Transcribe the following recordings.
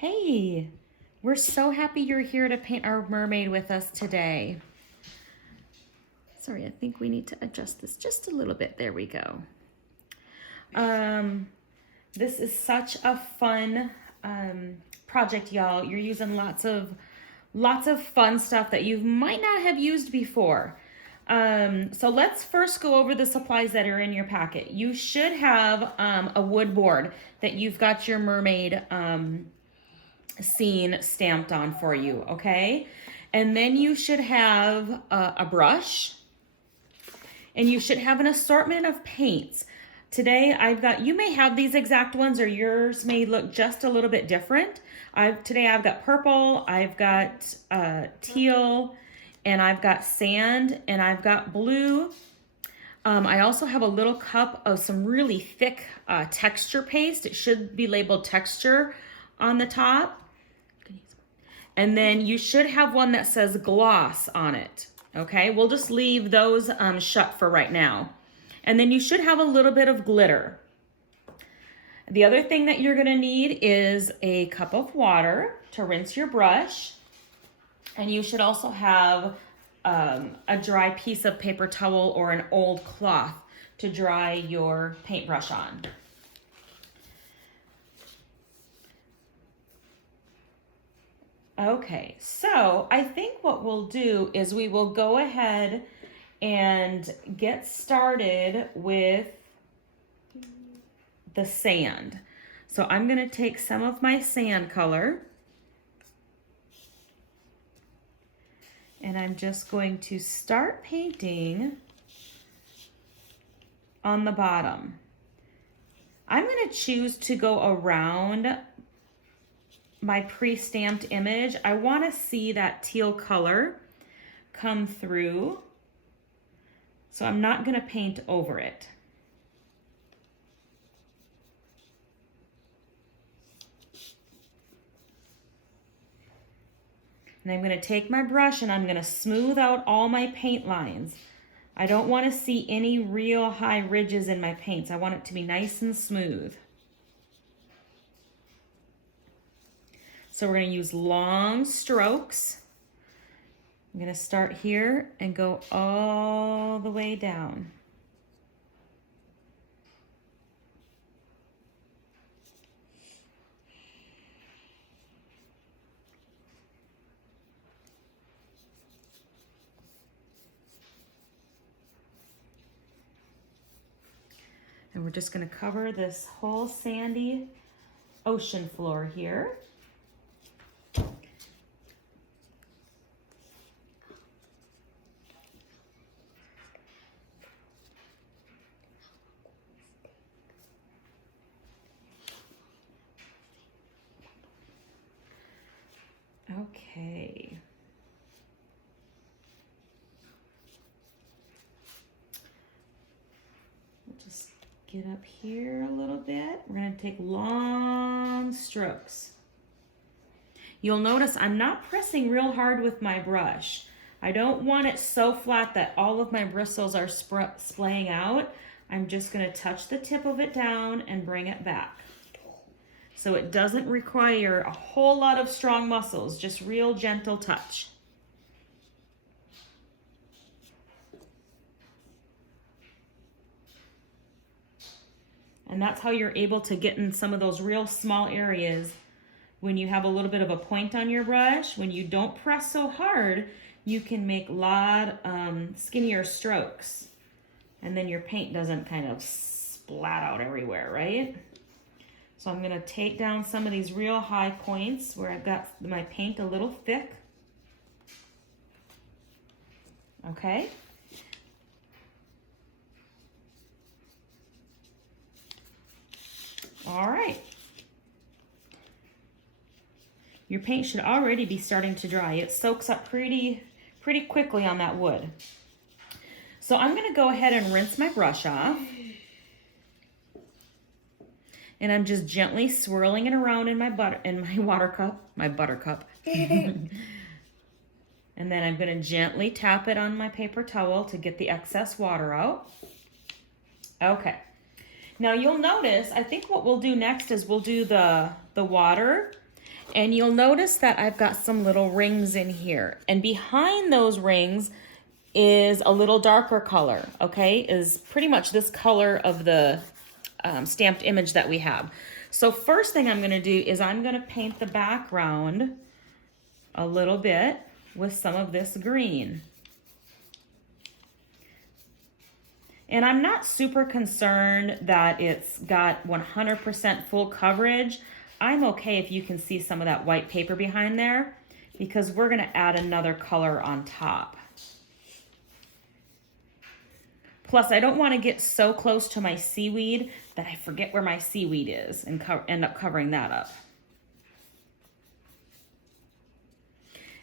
Hey, we're so happy you're here to paint our mermaid with us today. Sorry, I think we need to adjust this just a little bit. There we go. This is such a fun project, y'all. You're using lots of fun stuff that you might not have used before. So let's first go over the supplies that are in your packet. You should have a wood board that you've got your mermaid scene stamped on for you, okay? And then you should have a brush, and you should have an assortment of paints. Today I've got, you may have these exact ones or yours may look just a little bit different. Today I've got purple, I've got teal, and I've got sand, and I've got blue. I also have a little cup of some really thick texture paste. It should be labeled texture on the top. And then you should have one that says gloss on it. Okay, we'll just leave those shut for right now. And then you should have a little bit of glitter. The other thing that you're gonna need is a cup of water to rinse your brush. And you should also have a dry piece of paper towel or an old cloth to dry your paintbrush on. Okay, so I think what we'll do is we will go ahead and get started with the sand. So I'm going to take some of my sand color, and I'm just going to start painting on the bottom. I'm going to choose to go around my pre-stamped image. I want to see that teal color come through, so I'm not going to paint over it. And I'm going to take my brush and I'm going to smooth out all my paint lines. I don't want to see any real high ridges in my paints. I want it to be nice and smooth. So we're going to use long strokes. I'm going to start here and go all the way down. And we're just going to cover this whole sandy ocean floor here. Okay. We'll just get up here a little bit. We're going to take long strokes. You'll notice I'm not pressing real hard with my brush. I don't want it so flat that all of my bristles are splaying out. I'm just going to touch the tip of it down and bring it back. So it doesn't require a whole lot of strong muscles, just real gentle touch. And that's how you're able to get in some of those real small areas when you have a little bit of a point on your brush. When you don't press so hard, you can make a lot skinnier strokes. And then your paint doesn't kind of splat out everywhere, right? So I'm going to take down some of these real high points where I've got my paint a little thick. Okay. All right. Your paint should already be starting to dry. It soaks up pretty quickly on that wood. So I'm going to go ahead and rinse my brush off. And I'm just gently swirling it around in my water cup, my buttercup. And then I'm going to gently tap it on my paper towel to get the excess water out. Okay. Now you'll notice, I think what we'll do next is we'll do the water, And you'll notice that I've got some little rings in here. And behind those rings is a little darker color, okay? Is pretty much this color of the stamped image that we have. So first thing I'm gonna do is I'm gonna paint the background a little bit with some of this green. And I'm not super concerned that it's got 100% full coverage. I'm okay if you can see some of that white paper behind there because we're gonna add another color on top. Plus, I don't wanna get so close to my seaweed that I forget where my seaweed is and end up covering that up.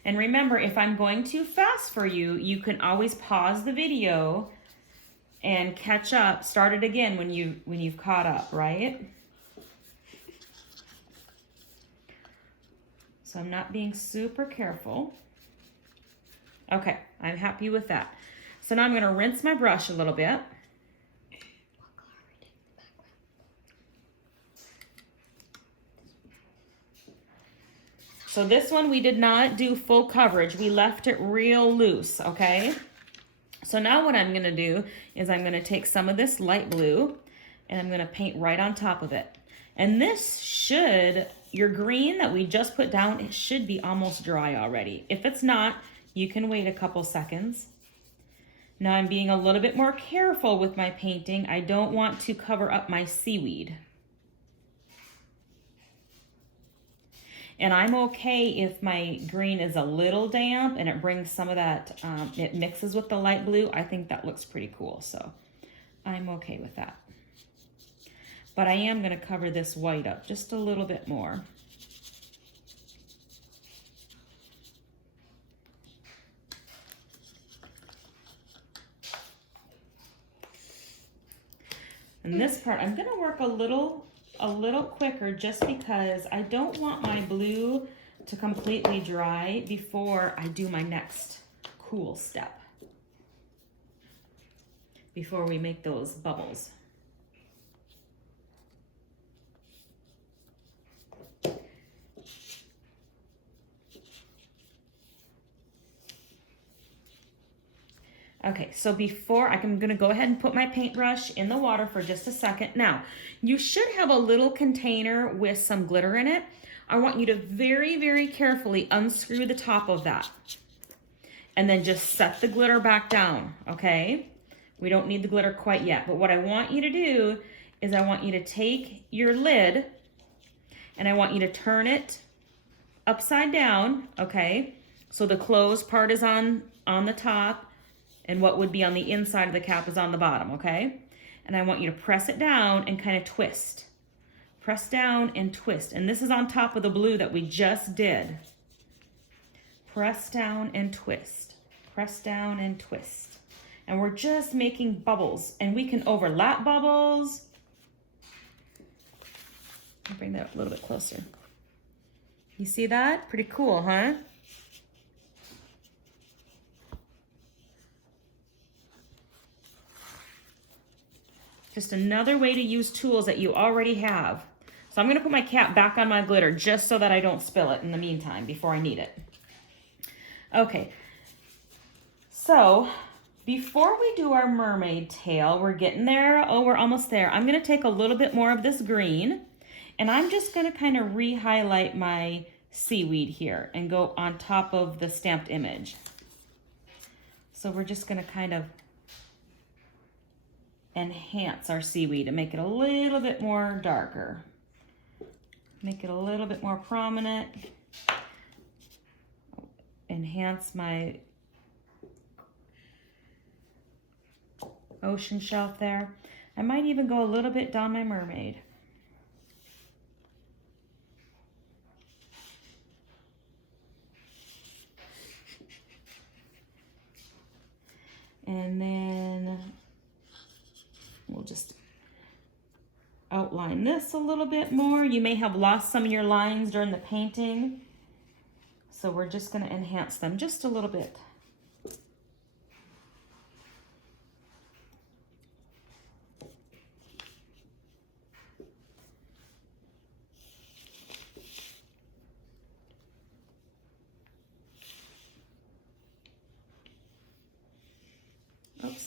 And remember, if I'm going too fast for you, you can always pause the video and catch up, start it again when you've caught up, right? So I'm not being super careful. Okay, I'm happy with that. So now I'm gonna rinse my brush a little bit. So this one we did not do full coverage. We left it real loose, okay? So now what I'm gonna do is I'm gonna take some of this light blue and I'm gonna paint right on top of it. And this should, your green that we just put down, it should be almost dry already. If it's not, you can wait a couple seconds. Now I'm being a little bit more careful with my painting. I don't want to cover up my seaweed. And I'm okay if my green is a little damp and it brings some of that, it mixes with the light blue. I think that looks pretty cool, so I'm okay with that. But I am gonna cover this white up just a little bit more. And this part, I'm gonna work a little quicker just because I don't want my blue to completely dry before I do my next cool step, before we make those bubbles. Okay, so before, I'm gonna go ahead and put my paintbrush in the water for just a second. Now, you should have a little container with some glitter in it. I want you to very, very carefully unscrew the top of that. And then just set the glitter back down, okay? We don't need the glitter quite yet, but what I want you to do is I want you to take your lid and I want you to turn it upside down, okay? So the closed part is on the top, and what would be on the inside of the cap is on the bottom, okay? And I want you to press it down and kind of twist. Press down and twist. And this is on top of the blue that we just did. Press down and twist. Press down and twist. And we're just making bubbles. And we can overlap bubbles. I'll bring that up a little bit closer. You see that? Pretty cool, huh? Just another way to use tools that you already have. So I'm gonna put my cap back on my glitter just so that I don't spill it in the meantime before I need it. Okay, so before we do our mermaid tail, we're getting there. Oh, we're almost there. I'm gonna take a little bit more of this green and I'm just gonna kind of re-highlight my seaweed here and go on top of the stamped image. So we're just gonna kind of enhance our seaweed and make it a little bit more darker. Make it a little bit more prominent. Enhance my ocean shelf there. I might even go a little bit down my mermaid. And then we'll just outline this a little bit more. You may have lost some of your lines during the painting, so we're just going to enhance them just a little bit.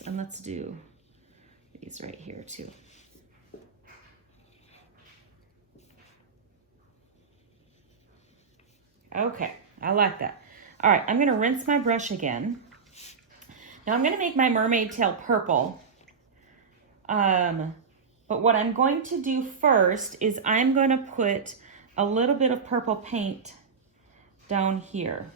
and let's do these right here too. Okay, I like that. All right, I'm gonna rinse my brush again. Now I'm gonna make my mermaid tail purple. But what I'm going to do first is I'm gonna put a little bit of purple paint down here.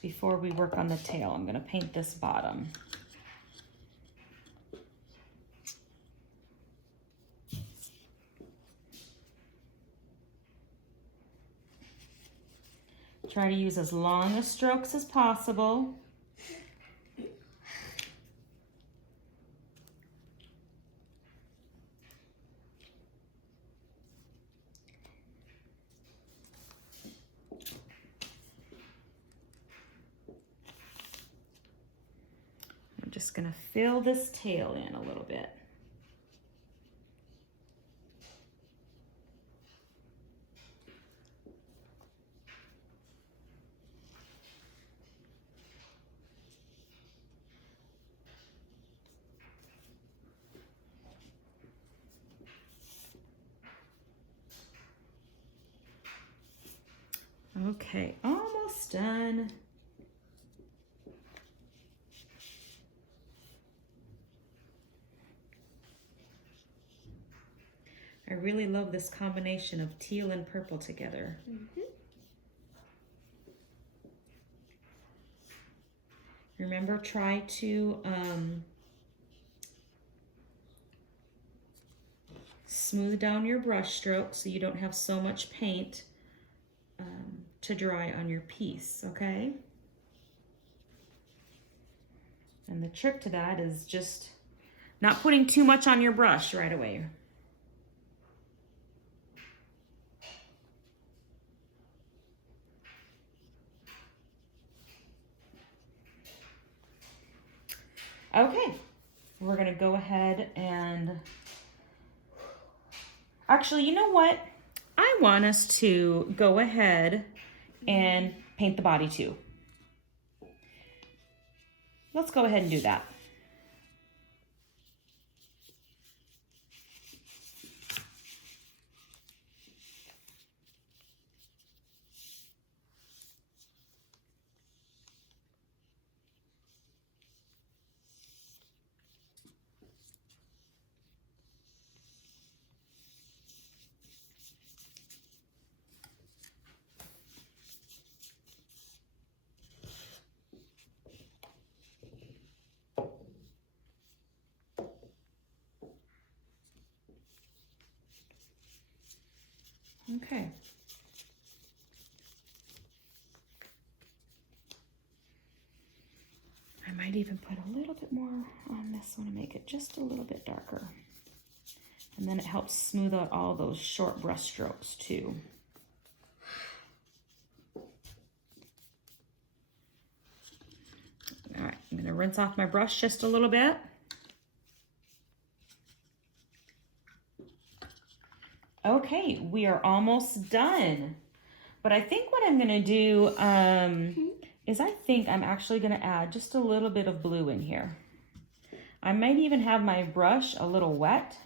Before we work on the tail, I'm gonna paint this bottom. Try to use as long a strokes as possible. I'm just gonna fill this tail in a little bit. Okay, almost done. I really love this combination of teal and purple together. Mm-hmm. Remember, try to smooth down your brush stroke so you don't have so much paint to dry on your piece, okay? And the trick to that is just not putting too much on your brush right away. Okay, we're gonna go ahead and, actually, you know what? I want us to go ahead and paint the body too. Let's go ahead and do that. Okay. I might even put a little bit more on this one to make it just a little bit darker. And then it helps smooth out all those short brush strokes too. All right, I'm gonna rinse off my brush just a little bit. Okay, we are almost done. But I think what I'm gonna do is I think I'm actually gonna add just a little bit of blue in here. I might even have my brush a little wet.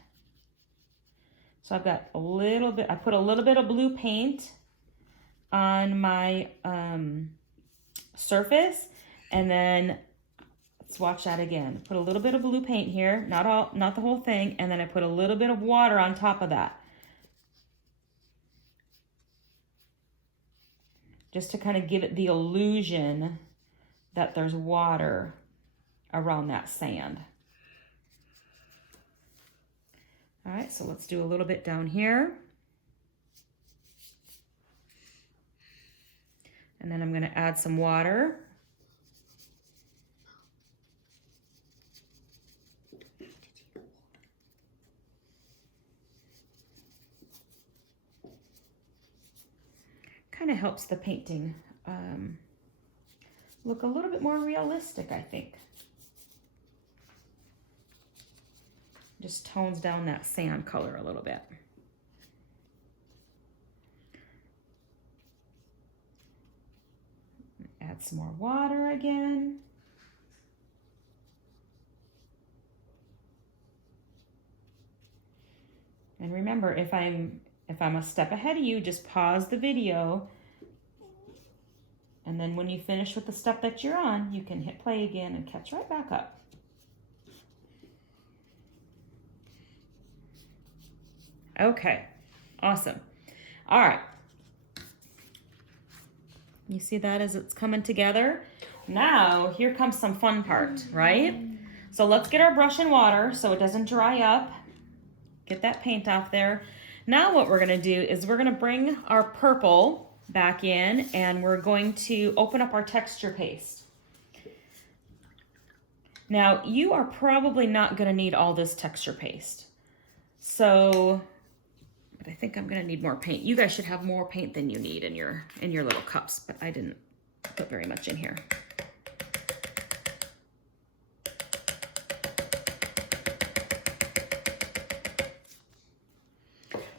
So I've got a little bit, I put a little bit of blue paint on my surface, and then let's watch that again. Put a little bit of blue paint here, not the whole thing, and then I put a little bit of water on top of that. Just to kind of give it the illusion that there's water around that sand. All right, so let's do a little bit down here. And then I'm gonna add some water. Kind of helps the painting look a little bit more realistic, I think. Just tones down that sand color a little bit. Add some more water again. And remember, if I'm a step ahead of you, just pause the video. And then when you finish with the step that you're on, you can hit play again and catch right back up. Okay, awesome. All right. You see that as it's coming together? Now, here comes some fun part, right? So let's get our brush in water so it doesn't dry up. Get that paint off there. Now what we're gonna do is we're gonna bring our purple back in and we're going to open up our texture paste. Now, you are probably not gonna need all this texture paste. So, but I think I'm gonna need more paint. You guys should have more paint than you need in your little cups, but I didn't put very much in here.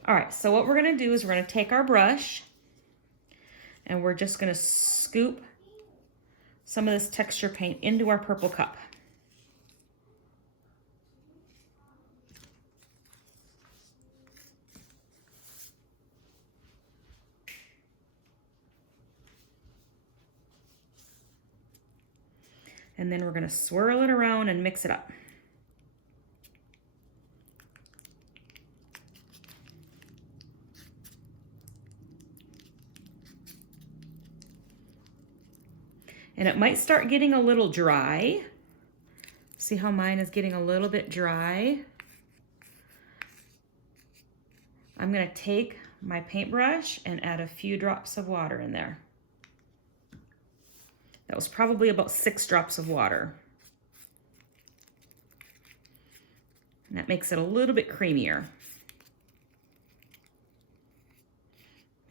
All right, so what we're gonna do is we're gonna take our brush and we're just gonna scoop some of this texture paint into our purple cup. And then we're gonna swirl it around and mix it up. And it might start getting a little dry. See how mine is getting a little bit dry? I'm gonna take my paintbrush and add a few drops of water in there. That was probably about 6 drops of water. And that makes it a little bit creamier. I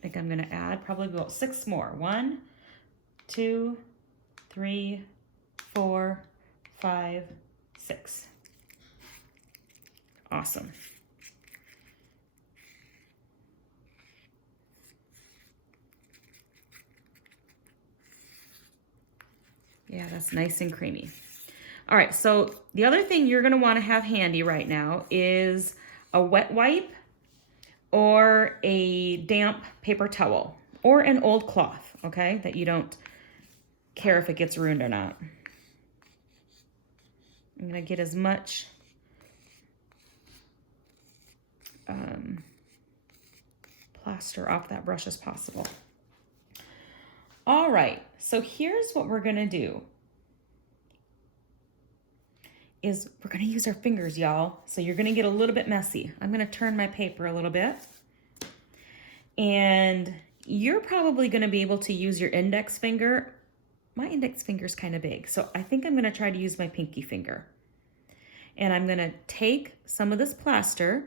think I'm gonna add probably about 6 more. 1, 2, 3, 4, 5, 6. Awesome. Yeah, that's nice and creamy. All right, so the other thing you're gonna wanna have handy right now is a wet wipe or a damp paper towel or an old cloth, okay, that you don't care if it gets ruined or not. I'm gonna get as much plaster off that brush as possible. All right, so here's what we're gonna do. Is we're gonna use our fingers, y'all. So you're gonna get a little bit messy. I'm gonna turn my paper a little bit. And you're probably gonna be able to use your index finger. My index finger is kind of big, so I think I'm gonna try to use my pinky finger. And I'm gonna take some of this plaster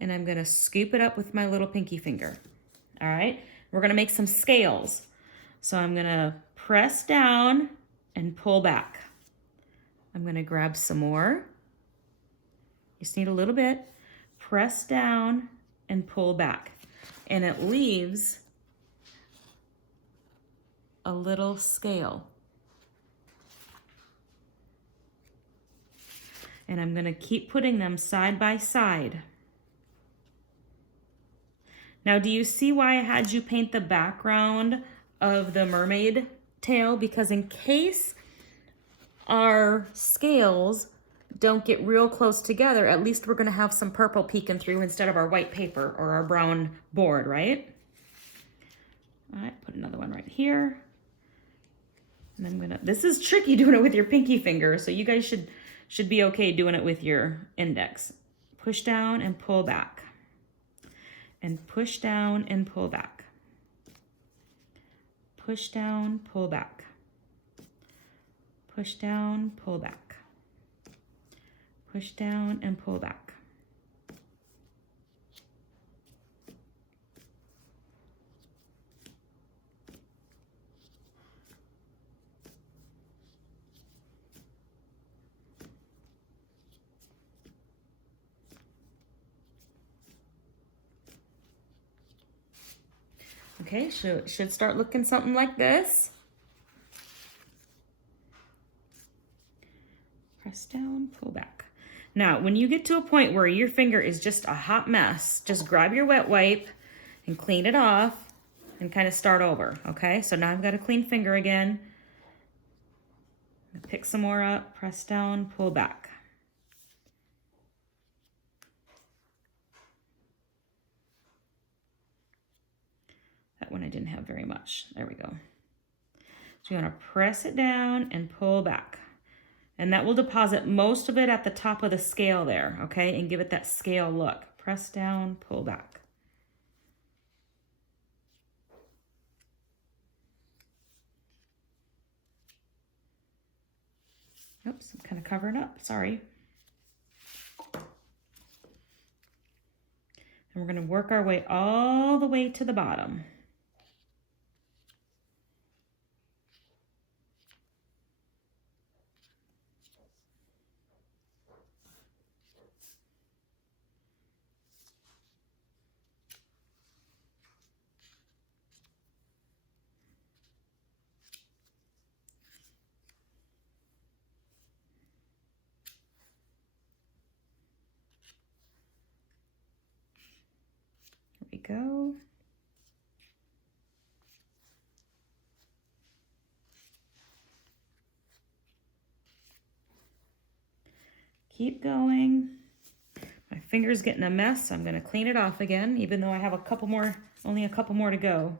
and I'm gonna scoop it up with my little pinky finger. All right, we're gonna make some scales. So I'm gonna press down and pull back. I'm gonna grab some more. You just need a little bit. Press down and pull back. And it leaves a little scale. And I'm gonna keep putting them side by side. Now, do you see why I had you paint the background of the mermaid tail? Because in case our scales don't get real close together, at least we're gonna have some purple peeking through instead of our white paper or our brown board, right? All right, put another one right here. And I'm gonna, this is tricky doing it with your pinky finger, so you guys should be okay doing it with your index. Push down and pull back. And push down and pull back. Push down, pull back. Push down, pull back. Push down and pull back. Okay, should start looking something like this. Press down, pull back. Now, when you get to a point where your finger is just a hot mess, just grab your wet wipe and clean it off and kind of start over, okay? So now I've got a clean finger again. Pick some more up, press down, pull back. That one I didn't have very much. There we go. So you want to press it down and pull back. And that will deposit most of it at the top of the scale there, okay? And give it that scale look. Press down, pull back. Oops, I'm kind of covering up, sorry. And we're going to work our way all the way to the bottom. Go. Keep going. My finger's getting a mess, so I'm going to clean it off again, even though I have only a couple more to go.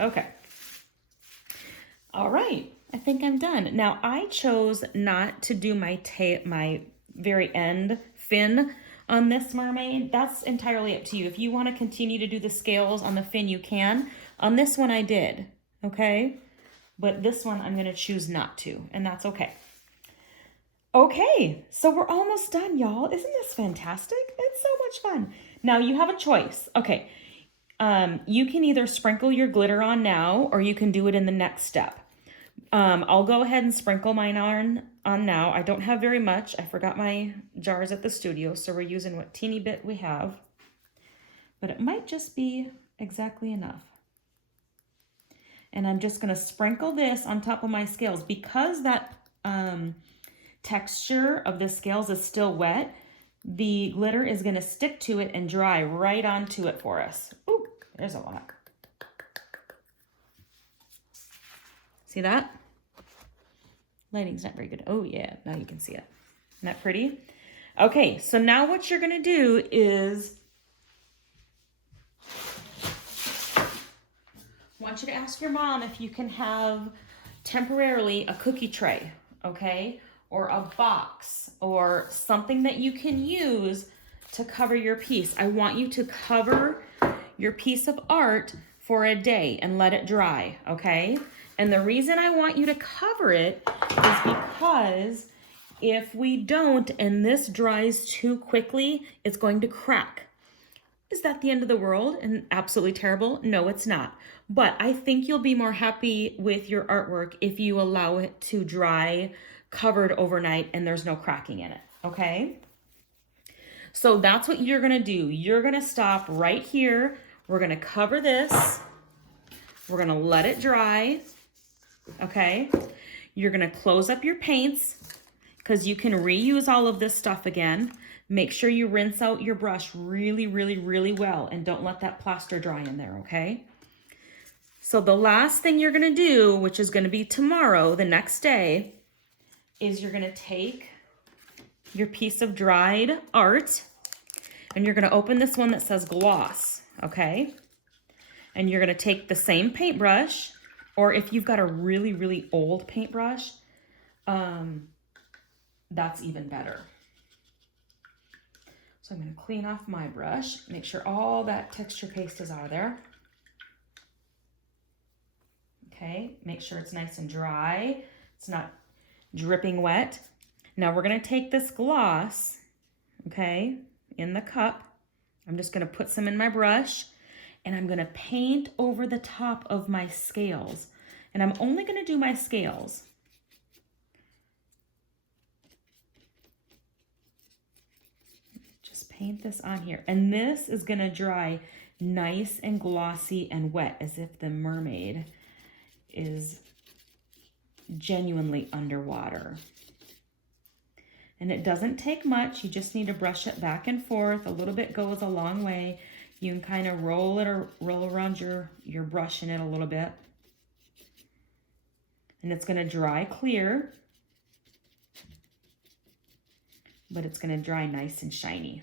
Okay. All right. I think I'm done. Now, I chose not to do my very end fin on this mermaid. That's entirely up to you. If you want to continue to do the scales on the fin, you can. On this one, I did. Okay. But this one, I'm going to choose not to, and that's okay. Okay. So we're almost done, y'all. Isn't this fantastic? It's so much fun. Now, you have a choice. Okay. You can either sprinkle your glitter on now, or you can do it in the next step. I'll go ahead and sprinkle mine on now. I don't have very much. I forgot my jars at the studio, so we're using what teeny bit we have. But it might just be exactly enough. And I'm just going to sprinkle this on top of my scales. Because that texture of the scales is still wet, the glitter is going to stick to it and dry right onto it for us. Ooh, there's a lot. See that? Lighting's not very good. Oh yeah, now you can see it. Isn't that pretty? Okay, so now what you're going to do is I want you to ask your mom if you can have temporarily a cookie tray, okay? Or a box or something that you can use to cover your piece. I want you to cover your piece of art for a day and let it dry, okay? And the reason I want you to cover it is because if we don't and this dries too quickly, it's going to crack. Is that the end of the world and absolutely terrible? No, it's not. But I think you'll be more happy with your artwork if you allow it to dry covered overnight and there's no cracking in it, okay? So that's what you're gonna do. You're gonna stop right here. We're gonna cover this. We're gonna let it dry, okay? You're gonna close up your paints because you can reuse all of this stuff again. Make sure you rinse out your brush really, really, really well and don't let that plaster dry in there, okay? So the last thing you're gonna do, which is gonna be tomorrow, the next day, is you're gonna take your piece of dried art and you're gonna open this one that says gloss, okay? And you're gonna take the same paintbrush, or if you've got a really, really old paintbrush, that's even better. So I'm gonna clean off my brush, make sure all that texture paste is out of there. Okay, make sure it's nice and dry. It's not dripping wet. Now we're gonna take this gloss, okay, in the cup. I'm just gonna put some in my brush and I'm gonna paint over the top of my scales. And I'm only gonna do my scales. paint this on here. And this is gonna dry nice and glossy and wet, as if the mermaid is genuinely underwater. And it doesn't take much. You just need to brush it back and forth. A little bit goes a long way. You can kind of roll it or roll around your brush in it a little bit. And it's gonna dry clear, but it's gonna dry nice and shiny.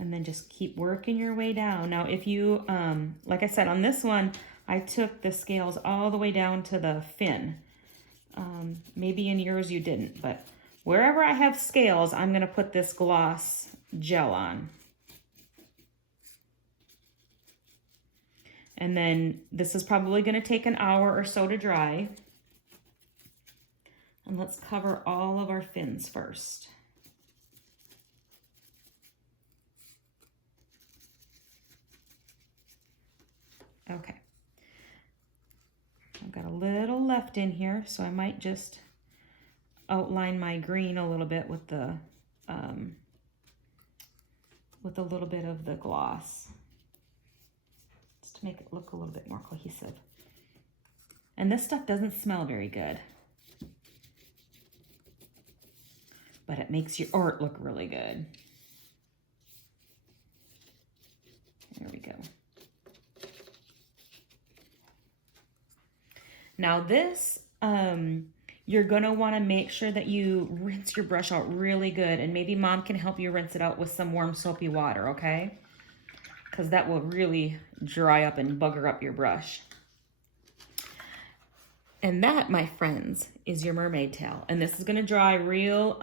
And then just keep working your way down. Now, if you, like I said, on this one, I took the scales all the way down to the fin. Maybe in yours you didn't, but wherever I have scales, I'm gonna put this gloss gel on. And then this is probably gonna take an hour or so to dry. And let's cover all of our fins first. Okay, I've got a little left in here, so I might just outline my green a little bit with a little bit of the gloss, just to make it look a little bit more cohesive. And this stuff doesn't smell very good, but it makes your art look really good. There we go. Now this, you're gonna wanna make sure that you rinse your brush out really good, and maybe Mom can help you rinse it out with some warm soapy water, okay? Because that will really dry up and bugger up your brush. And that, my friends, is your mermaid tail. And this is gonna dry real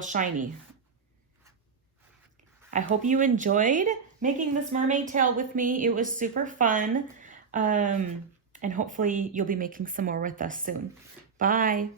shiny. I hope you enjoyed making this mermaid tail with me. It was super fun. And hopefully you'll be making some more with us soon. Bye.